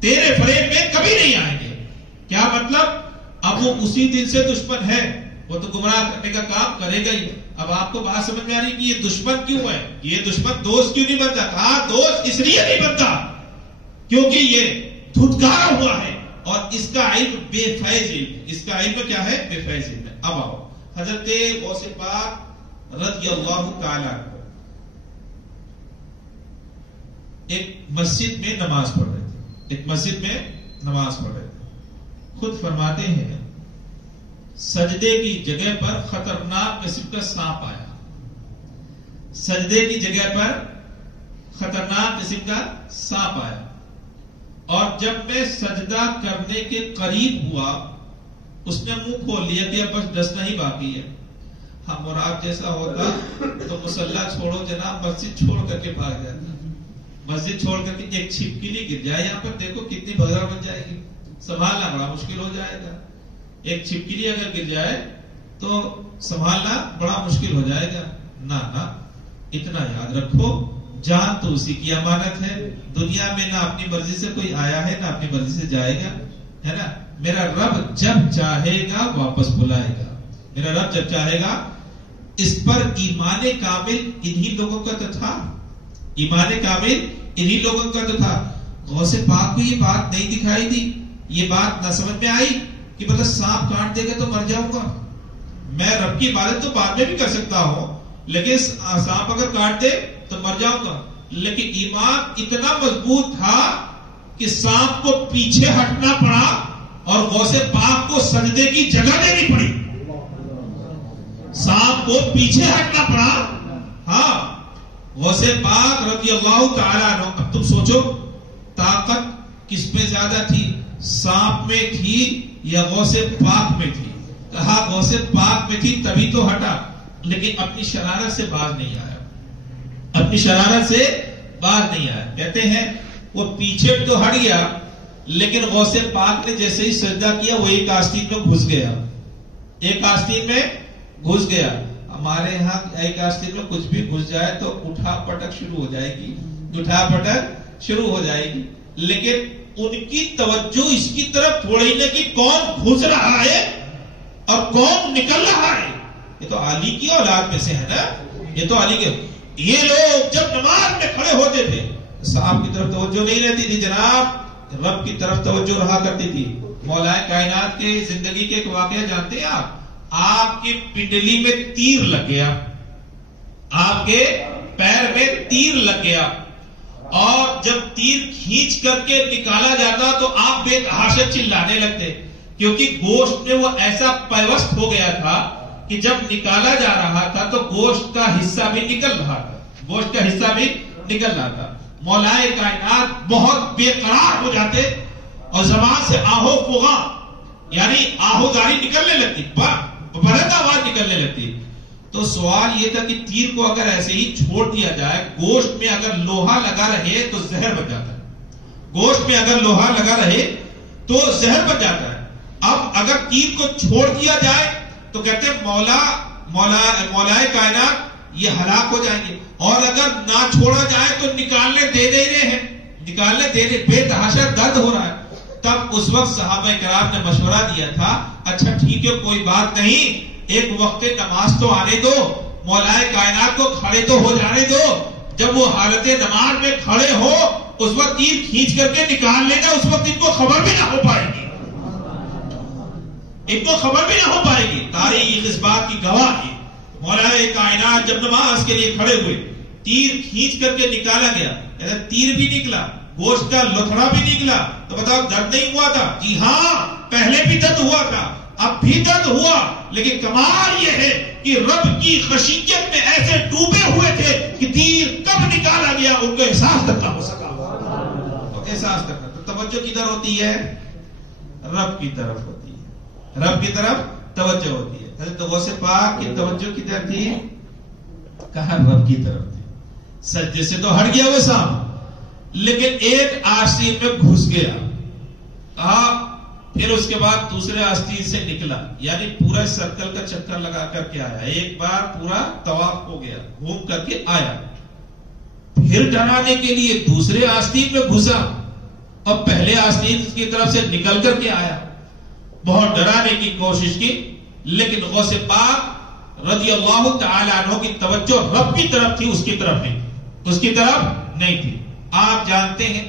تیرے فریب میں کبھی نہیں آئیں گے. کیا مطلب؟ اب وہ اسی دن سے دشمن ہے, وہ تو گمراہ کرنے کا کام کرے گا ہی. اب آپ کو بات سمجھ میں آ رہی کہ یہ دشمن کیوں ہے, یہ دشمن دوست کیوں نہیں بنتا؟ کہا دوست اس لیے نہیں بنتا کیونکہ یہ دھتکارا ہوا ہے اور اس کا علم بے فیض علم. اس کا علم کیا ہے؟ بے فیض علم. اب آؤ, حضرت غوث پاک رضی اللہ تعالیٰ عنہ ایک مسجد میں نماز پڑھ رہے تھے, ایک مسجد میں نماز پڑھ رہے تھے. خود فرماتے ہیں سجدے کی جگہ پر خطرناک قسم کا سانپ آیا, سجدے کی جگہ پر خطرناک قسم کا سانپ آیا, اور جب میں سجدہ کرنے کے قریب ہوا اس نے منہ کھول لیا کہ اب بس ڈسنا ہی باقی ہے. ہم اور آپ جیسا ہوتا تو مصلی چھوڑو جناب, مسجد چھوڑ کر کے بھاگ جاتا, مسجد چھوڑ کر کے. ایک چھپکلی گر جائے یہاں پر, دیکھو کتنی بھگڑا بن جائے گی, سنبھالنا بڑا مشکل ہو جائے گا. ایک چھپکلی اگر گر جائے تو سنبھالنا بڑا مشکل ہو جائے گا. نہ اتنا یاد رکھو, جان تو اسی کی امانت ہے. دنیا میں نہ اپنی مرضی سے کوئی آیا ہے نہ اپنی مرضی سے جائے گا, ہے نا. میرا رب جب چاہے گا واپس بلائے گا, میرا رب جب چاہے گا. اس پر ایمان کامل انہی لوگوں کا تو تھا, ایمان کامل انہی لوگوں کا تو تھا. غوث پاک کو یہ بات نہیں دکھائی دی, یہ بات نہ سمجھ میں آئی کہ مطلب سانپ کاٹ دے گا تو مر جاؤں گا. میں رب کی عبادت تو بعد میں بھی کر سکتا ہوں, لیکن سانپ اگر کاٹ دے تو مر جاؤں گا. لیکن ایمان اتنا مضبوط تھا کہ سانپ کو پیچھے ہٹنا پڑا اور غوث پاک کو سجدے کی جگہ دینی پڑی. سانپ کو پیچھے ہٹنا پڑا. ہاں, غوث پاک رضی اللہ تعالیٰ عنہ. اب تم سوچو طاقت کس میں زیادہ تھی, سانپ میں تھی یا غوث پاک میں تھی؟ کہا غوث پاک میں تھی تبھی تو ہٹا, لیکن اپنی شرارت سے باز نہیں آیا, اپنی شرارت سے باز نہیں آیا. کہتے ہیں وہ پیچھے تو ہٹ گیا, لیکن غوث پاک نے جیسے ہی سجدہ کیا وہ ایک آستین میں گھس گیا, ایک آستین میں گھس گیا. ہمارے یہاں ایک آستین میں کچھ بھی گھس جائے تو اٹھا پٹک شروع ہو جائے گی, اٹھا پٹک شروع ہو جائے گی. لیکن ان کی توجہ اس کی طرف تھوڑی نہ کہ کون گھس رہا ہے اور کون نکل رہا ہے. یہ تو علی کی اولاد میں سے ہے نا, یہ تو علی کے. یہ لوگ جب نماز میں کھڑے ہوتے تھے صاحب کی طرف توجہ نہیں رہتی تھی جناب, رب کی طرف توجہ رہا کرتی تھی. مولا کائنات کے زندگی کے ایک واقعہ جانتے ہیں آپ کی پنڈلی میں تیر لگ گیا, آپ کے پیر میں تیر لگ گیا, اور جب تیر کھینچ کر کے نکالا جاتا تو آپ بے تحاشا چلانے لگتے، کیونکہ گوشت میں وہ ایسا پیوست ہو گیا تھا کہ جب نکالا جا رہا تھا تو گوشت کا حصہ بھی نکل رہا تھا، گوشت کا حصہ بھی نکل رہا تھا. مولائے کائنات بہت بے قرار ہو جاتے اور زبان سے آہو فغاں یعنی آہو داری نکلنے لگتی، بلند آواز نکلنے لگتی. تو سوال یہ تھا کہ تیر کو اگر ایسے ہی چھوڑ دیا جائے، گوشت میں اگر لوہا لگا رہے تو زہر بن جاتا ہے، گوشت میں اگر لوہا لگا رہے تو زہر بن جاتا ہے. اب اگر تیر کو چھوڑ دیا جائے تو کہتے مولائے کائنات یہ ہلاک ہو جائیں گے، اور اگر نہ چھوڑا جائے تو نکالنے دے رہے ہیں، نکالنے دے رہے، بے تحاشا درد ہو رہا ہے. تب اس وقت صحابہ کرام نے مشورہ دیا تھا، اچھا ٹھیک ہے کوئی بات نہیں، ایک وقت نماز تو آنے دو، مولائے کائنات کو کھڑے تو ہو جانے دو، جب وہ حالت نماز میں کھڑے ہو اس وقت تیر کھینچ کر کے نکال لیں گے، اس وقت ان کو خبر بھی نہ ہو پائے گی، ان کو خبر بھی نہ ہو پائے گی. تاریخ اس بات کی گواہ ہے، مولائے کائنات جب نماز کے لیے کھڑے ہوئے، تیر کھینچ کر کے نکالا گیا، تیر بھی نکلا، گوشت کا لتھڑا بھی نکلا، تو بتاؤ درد نہیں ہوا تھا؟ جی ہاں، پہلے بھی درد ہوا تھا، اب بھی درد ہوا، لیکن کمال یہ ہے کہ رب کی خشیت میں ایسے ڈوبے ہوئے تھے کہ تیر کب نکالا گیا ان کو احساس تک نہ ہو سکا. تو احساس تک نہ، تو توجہ کدھر ہوتی ہے؟ رب کی طرف ہوتی ہے، رب کی طرف توجہ ہوتی ہے. حضرت غوث پاک کی توجہ کدھر تھی؟ کہاں؟ رب کی طرف تھی. سجدے سے تو ہٹ گیا وہ سام، لیکن ایک آستین میں گھس گیا، کہا پھر اس کے بعد دوسرے آستین سے نکلا، یعنی پورا سرکل کا چکر لگا کر کے آیا، ایک بار پورا طواف ہو گیا، گھوم کر کے آیا، پھر ڈرانے کے لیے دوسرے آستین میں گھسا اور پہلے آستین کی طرف سے نکل کر کے آیا، بہت ڈرانے کی کوشش کی، لیکن غوث پاک رضی اللہ تعالی عنہ کی توجہ رب کی طرف تھی، اس کی طرف نہیں، اس کی طرف نہیں تھی. آپ جانتے ہیں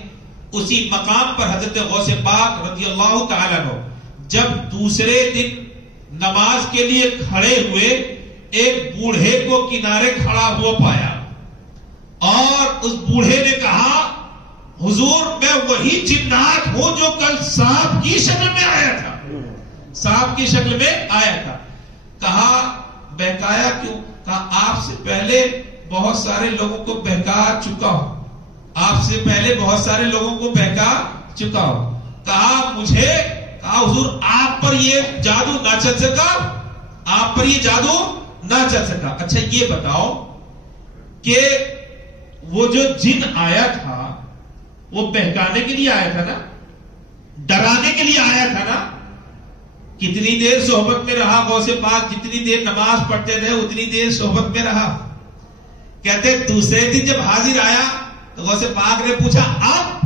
اسی مقام پر حضرت غوث پاک رضی اللہ تعالی عنہ جب دوسرے دن نماز کے لیے کھڑے ہوئے، ایک بوڑھے کو کنارے کھڑا ہوا پایا، اور اس بوڑھے نے کہا حضور میں وہی جنات ہوں جو کل سانپ کی شکل میں آیا تھا، سانپ کی شکل میں آیا تھا. کہا بہکایا کیوں؟ کہا آپ سے پہلے بہت سارے لوگوں کو بہکا چکا ہوں، آپ سے پہلے بہت سارے لوگوں کو بہکا چکا ہوں. کہا مجھے، کہا حضور آپ پر یہ جادو نہ چل سکا، آپ پر یہ جادو نہ چل سکا. اچھا یہ بتاؤ کہ وہ جو جن آیا تھا وہ بہکانے کے لیے آیا تھا نا، ڈرانے کے لیے آیا تھا نا؟ کتنی دیر صحبت میں رہا غوث پاک؟ جتنی دیر نماز پڑھتے رہے اتنی دیر صحبت میں رہا. کہتے دوسرے دن جب حاضر آیا تو غوث پاک نے پوچھا اب؟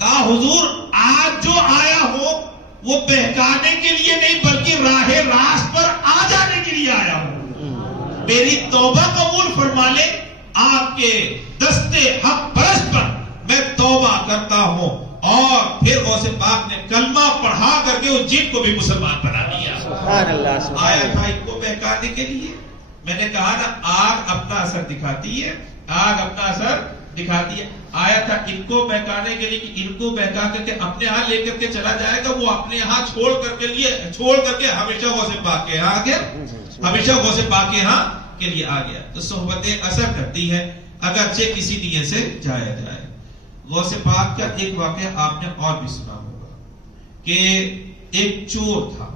کہا حضور آج جو آیا ہو وہ بہکانے کے لیے نہیں بلکہ راہ راست پر آ جانے کے لیے آیا ہوں، میری توبہ قبول فرما لے، آپ کے دستے حق پرست پر میں توبہ کرتا ہوں. اور پھر غوث پاک نے کلمہ پڑھا کر کے اس جن کو بھی مسلمان بنا دیا. سبحان اللہ. آیا تھا ان کو بہکانے کے لیے. میں نے کہا نا آگ اپنا اثر دکھاتی ہے، آگ اپنا اثر دکھاتی ہے. آیا تھا ان کو بہکانے کے لیے کہ ان کو بہکا کر کے اپنے ہاں لے کر کے چلا جائے گا، وہ اپنے ہاں چھوڑ کر کے ہمیشہ غوث پاک کے ہاں آ گیا، ہمیشہ غوث پاک کے ہاں کے لیے آ گیا. تو صحبتیں اثر کرتی ہے اگرچہ کسی نیت سے جایا جائے. غوث پاک کا ایک واقعہ آپ نے اور بھی سنا ہوگا کہ ایک چور تھا،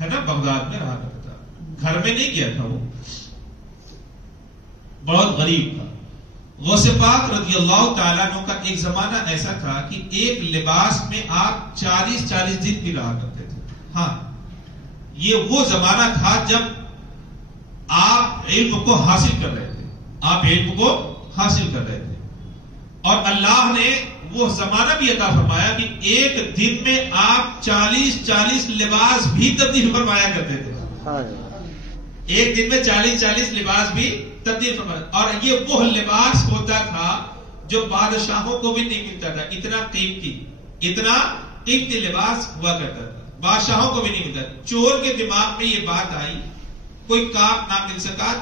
ہے نا، بغداد میں رہا کرتا تھا، گھر میں نہیں گیا تھا، وہ بہت غریب تھا. غوث پاک رضی اللہ تعالیٰ عنہ کا ایک زمانہ ایسا تھا کہ ایک لباس میں آپ 40 دن بھی رہا کرتے تھے. ہاں یہ وہ زمانہ تھا جب آپ علم کو حاصل کر رہے تھے، آپ علم کو حاصل کر رہے تھے، اور اللہ نے وہ زمانہ بھی عطا فرمایا کہ ایک دن میں آپ 40 لباس بھی تبدیل فرمایا کرتے تھے. ایک دن میں 40 لباس بھی تبدیل فرمایا. اور یہ وہ لباس ہوتا تھا جو بادشاہوں کو بھی نہیں ملتا تھا، اتنا قیمتی لباس ہوا کرتا تھا، بادشاہوں کو بھی نہیں ملتا. چور کے دماغ میں یہ بات آئی، کوئی کام نہ مل سکا،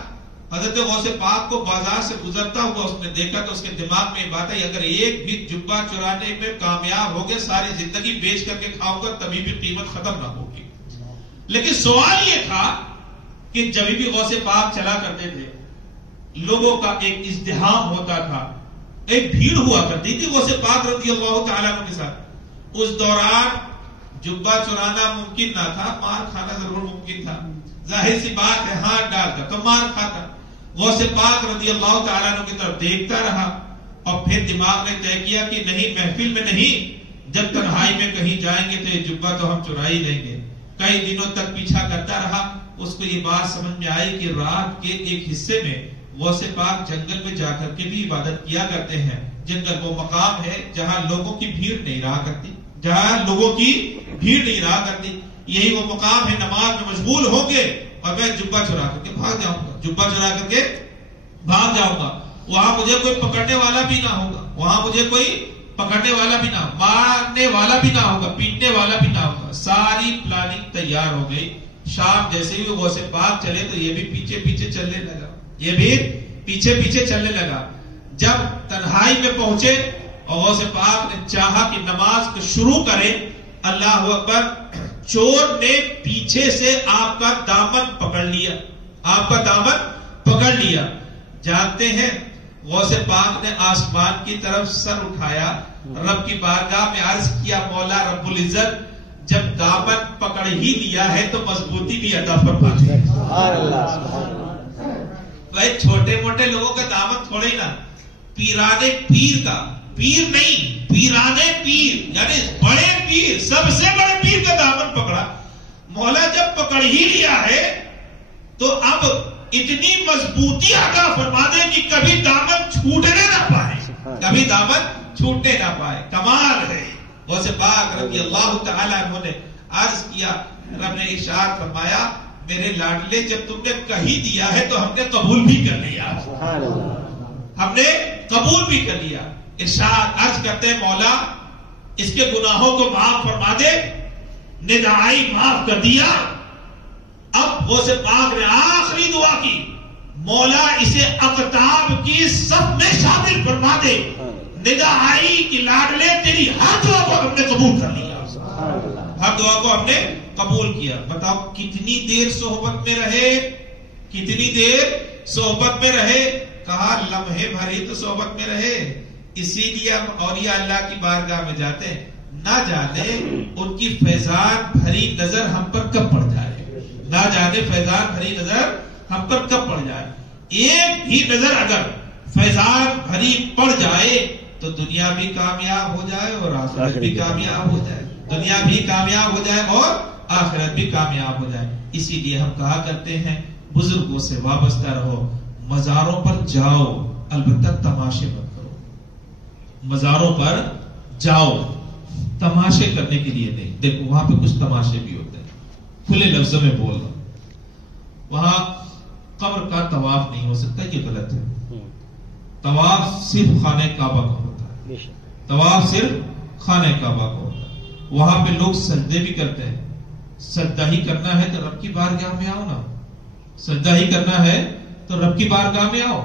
حضرت غوث پاک کو بازار سے گزرتا ہوا اس نے دیکھا تو اس کے دماغ میں بات ہے اگر ایک بھی جبہ چرانے میں کامیاب ہو گئے ساری زندگی بیچ کر کے کھاؤں گا تبھی بھی قیمت ختم نہ ہوگی. لیکن سوال یہ تھا کہ جب بھی غوث پاک چلا کرتے تھے لوگوں کا ایک ازدحام ہوتا تھا, ایک بھیڑ ہوا کرتی تھی غوث پاک رضی اللہ تعالیٰ عنہ کے ساتھ. اس دوران جبہ چرانا ممکن نہ تھا, مار کھانا ضرور ممکن تھا. ظاہر سی بات ہے ہاتھ ڈالتا تو مار کھاتا. غوث پاک رضی اللہ تعالیٰ عنہ کی طرف دیکھتا رہا اور پھر دماغ نے طے کیا کہ نہیں, محفل میں نہیں, جب تنہائی میں کہیں جائیں گے تو یہ جبہ تو ہم چرا ہی لیں گے. کئی دنوں تک پیچھا کرتا رہا. اس کو یہ بات سمجھ میں آئی کہ رات کے ایک حصے میں غوث پاک جنگل میں جا کر کے بھی عبادت کیا کرتے ہیں. جنگل وہ مقام ہے جہاں لوگوں کی بھیڑ نہیں رہا کرتی, جہاں لوگوں کی بھیڑ نہیں رہا کرتی. یہی وہ مقام ہے, نماز میں مشغول ہوں گے اور میں جبہ چرا کر کے بھاگ جاؤں گا, جبہ چرا کر کے بھاگ جاؤں گا. وہاں مجھے کوئی پکڑنے والا بھی نہ ہوگا, وہاں مجھے کوئی پکڑنے والا بھی نہ, مارنے والا بھی نہ ہوگا, پیٹنے والا بھی نہ ہوگا. ساری پلاننگ تیار ہو گئی. شام جیسے ہی وہ غوث پاک چلے تو یہ بھی پیچھے پیچھے چلنے لگا, یہ بھی پیچھے پیچھے چلنے لگا. جب تنہائی میں پہنچے اور غوث پاک نے چاہا کہ نماز کو شروع کرے, اللہ اکبر, چور نے پیچھے سے آپ کا دامن پکڑ لیا, آپ کا دامن پکڑ لیا. جانتے ہیں غوث پاک نے آسمان کی طرف سر اٹھایا, رب کی بارگاہ میں عرض کیا مولا رب العزت جب دامن پکڑ ہی لیا ہے تو مضبوطی بھی عطا فرما دے. بھائی چھوٹے موٹے لوگوں کا دامن تھوڑے ہی نا, پیرانے پیر کا, پیر نہیں پیرانے پیر یعنی بڑے پیر, سب سے بڑے پیر کا دامن پکڑا. مولا جب پکڑ ہی لیا ہے تو اب اتنی مضبوطی عطا فرما دے کہ کبھی دامن چھوٹنے نہ پائے, کبھی دامن چھوٹنے نہ پائے. کمال ہے. غوث پاک رضی اللہ تعالیٰ عنہ نے عرض کیا, رب نے ارشاد فرمایا میرے لاڈلے جب تم نے کہی دیا ہے تو ہم نے قبول بھی کر لیا, ہم نے قبول بھی کر لیا. ارشاد عرض کرتے ہیں مولا اس کے گناہوں کو معاف فرما دے. ندائی معاف کر دیا. اب غوث پاک نے آخری دعا کی, مولا اسے اقطاب کی صف میں شامل فرما دے. ندا آئی کہ لاڈلے تیری ہر دعا کو ہم نے قبول کر لیا, ہر دعا کو ہم نے قبول کیا. بتاؤ کتنی دیر صحبت میں رہے, کتنی دیر صحبت میں رہے. کہا لمحے بھری تو صحبت میں رہے. اسی لیے ہم اولیاء اللہ کی بارگاہ میں جاتے ہیں, نہ جانے ان کی فیضان بھری نظر ہم پر کب پڑ جائے, نہ جانے فیضان بھری نظر ہم پر کب پڑ جائے. ایک بھی نظر اگر فیضان بھری پڑ جائے تو دنیا بھی کامیاب ہو جائے اور آخرت بھی کامیاب ہو جائے, دنیا بھی کامیاب ہو جائے اور آخرت بھی کامیاب ہو جائے. اسی لیے ہم کہا کرتے ہیں بزرگوں سے وابستہ رہو, مزاروں پر جاؤ البتہ تماشے مت کرو. مزاروں پر جاؤ تماشے کرنے کے لیے نہیں. دیکھو وہاں پہ کچھ تماشے بھی ہوتے ہیں, کھلے لفظوں میں بول رہا ہوں. وہاں قبر کا طواف نہیں ہو سکتا, یہ غلط ہے. طواف صرف خانہ کعبہ کا ہوتا ہے, طواف صرف خانہ کعبہ کا ہوتا ہے. وہاں پہ لوگ سجدے بھی کرتے ہیں. سجدہ ہی کرنا ہے تو رب کی بارگاہ میں آؤ نا, سجدہ ہی کرنا ہے تو رب کی بارگاہ میں آؤ,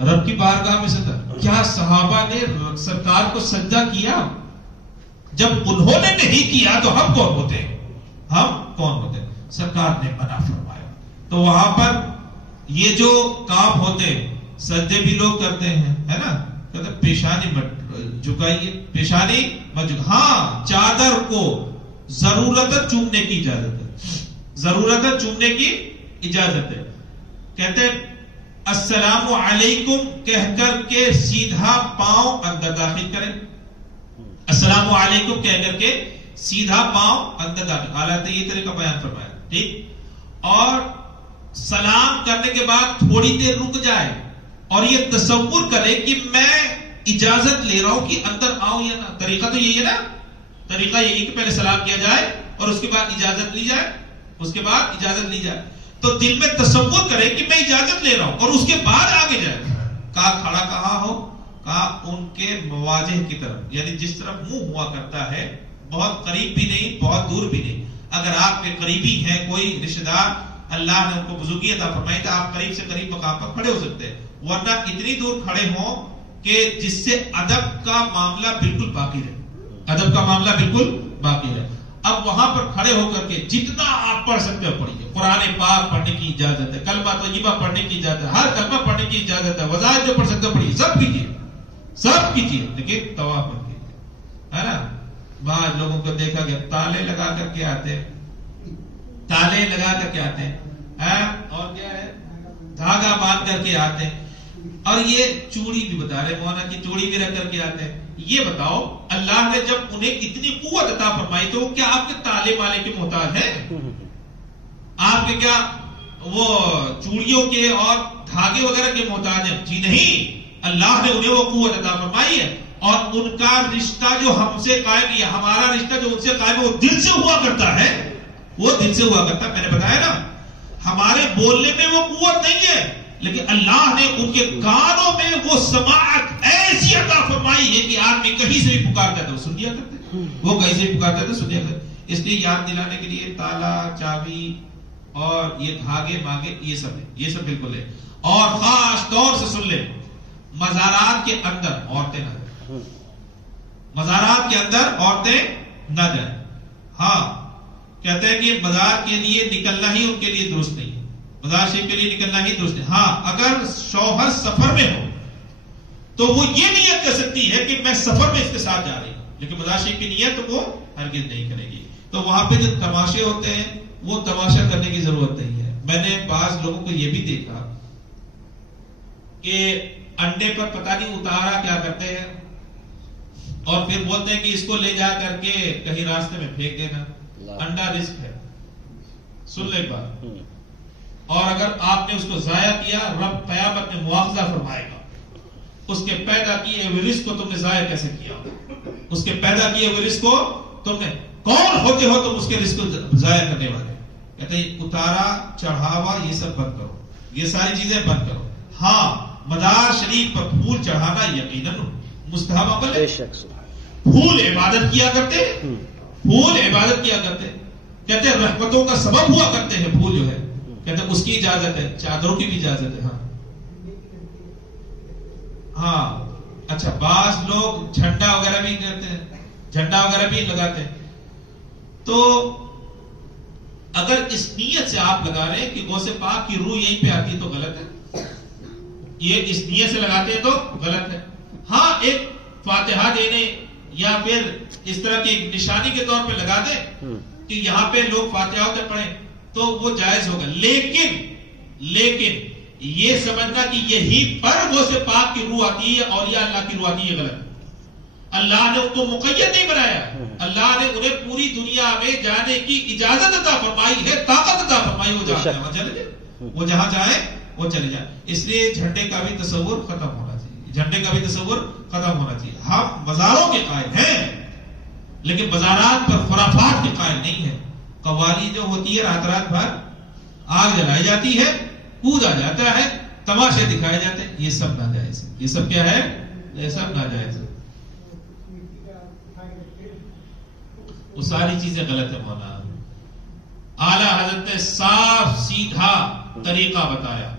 رب کی بارگاہ میں سجدہ. کیا صحابہ نے سرکار کو سجدہ کیا؟ جب انہوں نے نہیں کیا تو ہم کون ہوتے, ہم کون ہوتے. سرکار نے منع فرمایا. تو وہاں پر یہ جو کام ہوتے سجدے بھی لوگ کرتے ہیں, ہے نا, کہتے پیشانی مت جھکائیے, پیشانی مت جھکائیے. ہاں چادر کو ضرورت چومنے کی اجازت ہے, ضرورت چومنے کی اجازت ہے. کہتے السلام علیکم کہہ کر کے سیدھا پاؤں اندر داخل کریں, السلام علیکم کہہ کر کے سیدھا پاؤں اندر داخل. حالانکہ یہ طریقہ بیان فرمایا, ٹھیک. اور سلام کرنے کے بعد تھوڑی دیر رک جائے اور یہ تصور کرے کہ میں اجازت لے رہا ہوں کہ اندر آؤں یا نہ. طریقہ تو یہی ہے نا, طریقہ یہی کہ پہلے سلام کیا جائے اور اس کے بعد اجازت لی جائے, اس کے بعد اجازت لی جائے. تو دل میں تصور کرے کہ میں اجازت لے رہا ہوں اور اس کے بعد آگے جائے. کہا کھڑا کہاں ہو, کہا ان کے مواجہ کی طرف, یعنی جس طرف منہ ہوا کرتا ہے, بہت قریب بھی نہیں بہت دور بھی نہیں. اگر آپ کے قریبی ہیں کوئی رشتہ دار اللہ نے ان کو بزرگی عطا فرمائی تھی، آپ قریب سے قریب مقام پر کھڑے ہو سکتے ہیں، ورنہ اتنی دور کھڑے ہوں کہ جس سے ادب کا معاملہ بالکل باقی رہے، ادب کا معاملہ بالکل باقی رہے۔ اب وہاں پر کھڑے ہو کر کے جتنا آپ پڑھ سکتے ہو پڑھیے، قرآن پاک پڑھنے کی اجازت ہے، کلمہ طیبہ پڑھنے کی اجازت ہے، ہر کلمہ پڑھنے کی اجازت ہے، وظائف جو پڑھ سکتے ہو پڑھیے، سب کیجیے، سب کیجیے، لیکن طواف مت کیجیے، ہے نا۔ بعض لوگوں کو دیکھا گیا تالے لگا کر کے آتے ہیں، تالے لگا کر کے آتے ہیں، اور کیا ہے دھاگا باندھ کر کے آتے ہیں، اور یہ چوڑی بھی بتا رہے مولانا کی چوڑی بھی رکھ کر کے آتے ہیں۔ یہ بتاؤ اللہ نے جب انہیں اتنی قوت عطا فرمائی تو کیا آپ کے تالے مالے کے محتاج ہیں؟ آپ کے کیا وہ چوڑیوں کے اور دھاگے وغیرہ کے محتاج ہیں؟ جی نہیں، اللہ نے انہیں وہ قوت عطا فرمائی ہے، اور ان کا رشتہ جو ہم سے قائم کیا، ہمارا رشتہ جو ان سے قائم ہے وہ دل سے ہوا کرتا ہے، وہ دل سے ہوا کرتا ہے۔ میں نے بتایا نا، ہمارے بولنے میں وہ قوت نہیں ہے، لیکن اللہ نے ان کے کانوں میں وہ سماعت ایسی عطا فرمائی ہے کہ آدمی کہیں سے بھی پکارتا ہے وہ سن لیا کرتے، وہ کہیں سے بھی پکارتا ہے سن لیا کرتے۔ اس لیے یاد دلانے کے لیے تالا، چابی اور یہ دھاگے ماگے یہ سب بالکل ہے۔ اور خاص طور سے سن لیں، مزارات کے اندر عورتیں نہ جائیں، مزارات کے اندر عورتیں نہ جائیں۔ ہاں کہتے ہیں کہ مزار کے لیے نکلنا ہی ان کے لیے درست نہیں، مزار شریف کے لیے نکلنا ہی درست ہے۔ ہاں اگر شوہر سفر میں ہو تو وہ یہ نیت کر سکتی ہے کہ میں سفر میں اس کے ساتھ جا رہی ہوں، لیکن مزار شریف کی نیت تو وہ ہرگز نہیں کرے گی۔ تو وہاں پہ جو تماشے ہوتے ہیں وہ تماشا کرنے کی ضرورت نہیں ہے۔ میں نے بعض لوگوں کو یہ بھی دیکھا کہ انڈے پر پتہ نہیں اتارا کیا کرتے ہیں، اور پھر بولتے ہیں کہ اس کو لے جا کر کے کہیں راستے میں پھینک دینا، انڈا رزق ہے۔ سن لے بات، اور اگر آپ نے اس کو ضائع کیا رب قیامت میں مواخذہ فرمائے گا، اس کے پیدا کیے ہوئے رزق کو تم نے ضائع کیسے کیا، اس کے پیدا کیے ہوئے رزق کو تم نے، کون ہوتے ہو تم اس کے رزق کو ضائع کرنے والے؟ کہتے ہیں اتارا چڑھاوا یہ سب بند کرو، یہ ساری چیزیں بند کرو۔ ہاں مزار شریف پر پھول چڑھانا یقیناً مستحب عمل ہے، پھول عبادت کیا کرتے، پھول عبادت کیا کرتے، کہتے ہیں رحمتوں کا سبب ہوا کرتے ہیں پھول جو ہے، کہتے ہیں اس کی اجازت ہے، چادروں کی بھی اجازت ہے۔ ہاں اچھا، بعض لوگ جھنڈا وغیرہ بھی کرتے ہیں، جھنڈا وغیرہ بھی لگاتے ہیں، تو اگر اس نیت سے آپ لگا رہے ہیں کہ غوث پاک کی روح یہیں پہ آتی ہے تو غلط ہے، یہ اس نیت سے لگاتے ہیں تو غلط ہے۔ ہاں ایک فاتحہ دینے یا پھر اس طرح کی ایک نشانی کے طور پہ لگا دیں کہ یہاں پہ لوگ فاتحہ ہوتے پڑھیں تو وہ جائز ہوگا، لیکن یہ سمجھنا کہ یہی پر غوث پاک کی روح آتی ہے اور یا اللہ کی روح آتی ہے، غلط ہے۔ اللہ نے ان کو مقید نہیں بنایا، اللہ نے انہیں پوری دنیا میں جانے کی اجازت عطا فرمائی ہے، طاقت عطا فرمائی، وہ جہاں جائیں وہ چلے جائیں، وہ جہاں جائیں وہ چلے جائیں۔ اس لیے جھنڈے کا بھی تصور ختم ہونا چاہیے، جھنڈے کا بھی تصور ختم ہونا چاہیے۔ ہم مزاروں کے قائل ہیں لیکن مزارات پر خرافات کے قائل نہیں ہے۔ قوالی جو ہوتی ہے رات بھر آگ جلائی جاتی ہے، کودا جاتا ہے، تماشے دکھائے جاتے ہیں، یہ سب ناجائز ہے۔ یہ سب کیا ہے؟ یہ سب ناجائز ہے، وہ ساری چیزیں غلط ہے۔ مولانا اعلیٰ حضرت نے صاف سیدھا طریقہ بتایا،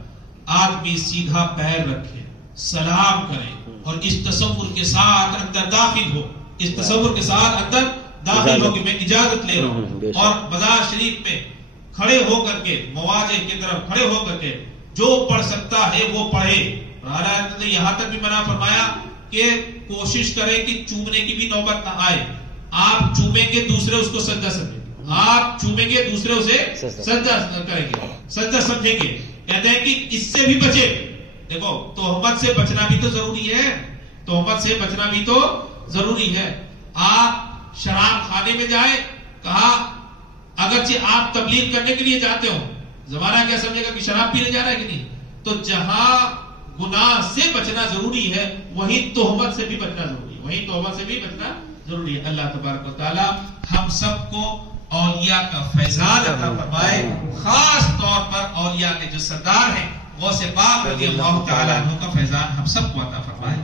آدمی سیدھا پیر رکھے، سلام کرے اور اس تصور کے ساتھ اندر داخل ہو، اس تصور کے ساتھ اندر داخل ہو کہ میں اجازت لے رہا ہوں، اور مزار شریف میں کھڑے ہو کر کے مواجہ کی طرف کھڑے ہو کر کے جو پڑھ سکتا ہے وہ پڑھے۔ اعلیٰ حضرت نے یہاں تک بھی منع فرمایا کہ کوشش کرے کہ چومنے کی بھی نوبت نہ آئے، آپ چومیں گے دوسرے اس کو سجدہ سمجھیں گے، آپ چومیں گے دوسرے اسے سجدہ کریں گے، سجدہ سمجھیں گے۔ کہتے ہیں کہ اس سے بھی بچے، دیکھو تہمت سے بچنا بھی تو ضروری ہے، تہمت سے بچنا بھی تو ضروری ہے۔ آپ شراب خانے میں جائیں، کہا اگرچہ آپ تبلیغ کرنے کے لیے جاتے ہو، زمانہ کیا سمجھے گا کہ شراب پینے جا رہا ہے کہ نہیں، تو جہاں گناہ سے بچنا ضروری ہے وہیں تہمت سے بھی بچنا ضروری ہے، وہیں تہمت سے بھی بچنا ضروری ہے۔ اللہ تبارک و تعالی ہم سب کو اولیاء کا فیضان عطا فرمائے، خاص طور پر اولیاء کے جو سردار ہیں غوث پاک رضی اللہ تعالیٰ عنہ کا فیضان ہم سب کو عطا فرمائے۔